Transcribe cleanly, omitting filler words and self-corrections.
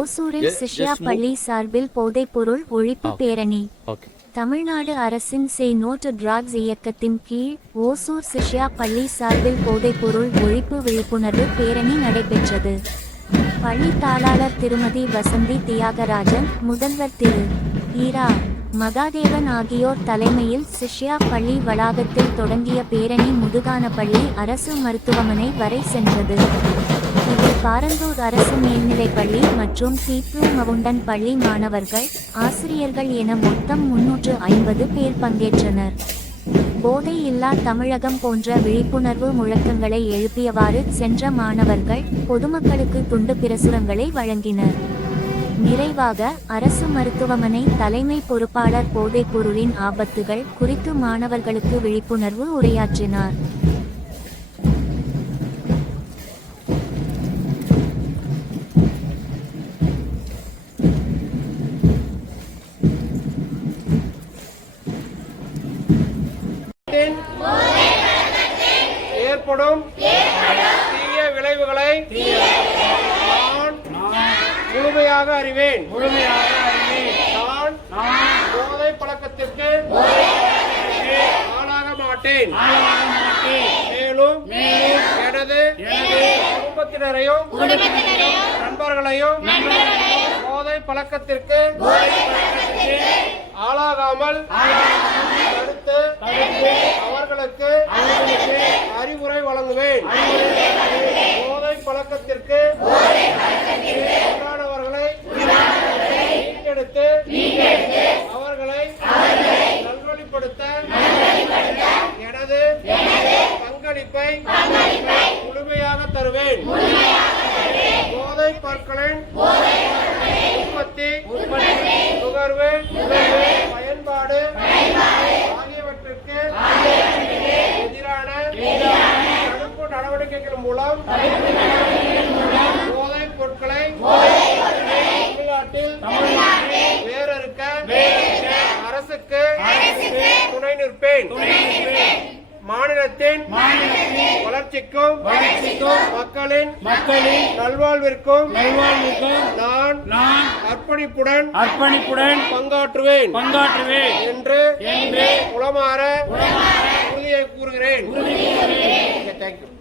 ஓசூரில் சிஷ்யா பள்ளி சார்பில் போதைப்பொருள் ஒழிப்பு பேரணி. தமிழ்நாடு அரசின் சே நோ டு ட்ரக்ஸ் இயக்கத்தின் கீழ் ஓசூர் சிஷ்யா பள்ளி சார்பில் போதைப்பொருள் ஒழிப்பு விழிப்புணர்வு பேரணி நடைபெற்றது. பள்ளி தாளாளர் திருமதி வசந்தி தியாகராஜன், முதல்வர் திரு ஈரா மகாதேவன் ஆகியோர் தலைமையில் சிஷ்யா பள்ளி வளாகத்தில் தொடங்கிய பேரணி முதுகானப்பள்ளி அரசு மருத்துவமனை வரை சென்றது. இதில் பாரந்தூர் அரசு மேல்நிலைப்பள்ளி மற்றும் தீப்ளூ மவுண்டன் பள்ளி மாணவர்கள், ஆசிரியர்கள் என மொத்தம் 350 பேர் பங்கேற்றனர். போதை இல்லா தமிழகம் போன்ற விழிப்புணர்வு முழக்கங்களை எழுப்பியவாறு சென்ற மாணவர்கள் பொதுமக்களுக்கு துண்டு பிரசுரங்களை வழங்கினர். நிறைவாக அரசு மருத்துவமனை தலைமை பொறுப்பாளர் போதைப்பொருளின் ஆபத்துகள் குறித்து மாணவர்களுக்கு விழிப்புணர்வு உரையாற்றினார். ஏற்படும் தீய விளைவுகளை நான் முழுமையாக அறிவேன். நான் போதை பழக்கத்திற்கு ஆளாக மாட்டேன். மேலும் எனது குடும்பத்தினரையும் நண்பர்களையும் போதை பழக்கத்திற்கு ஆளாகாமல் தடுத்து அவர்களுக்கு அறிவுரை வழங்குவேன். போதை பழக்கத்திற்கு உள்ளானவர்களை மீட்டெடுத்து அவர்களை நல்வழிப்படுத்த எனது பங்களிப்பை முழுமையாக தருவேன். போதை பொருட்களின் உற்பத்தி, நுகர்வு, பயன்பாடு ஆகியவற்றிற்கு எதிரான தடுப்பு நடவடிக்கைகள் மூலம் போதைப் பொருட்களை தமிழ்நாட்டில் வேறறுக்க அரசுக்கு துணை நிற்பேன். மாநிலத்தின் வளர்ச்சிக்கும் மக்களின் நல்வாழ்விற்கும் நான் அர்ப்பணிப்புடன் பங்காற்றுவேன் என்று உளமாற உறுதியை கூறுகிறேன். தேங்க்யூ.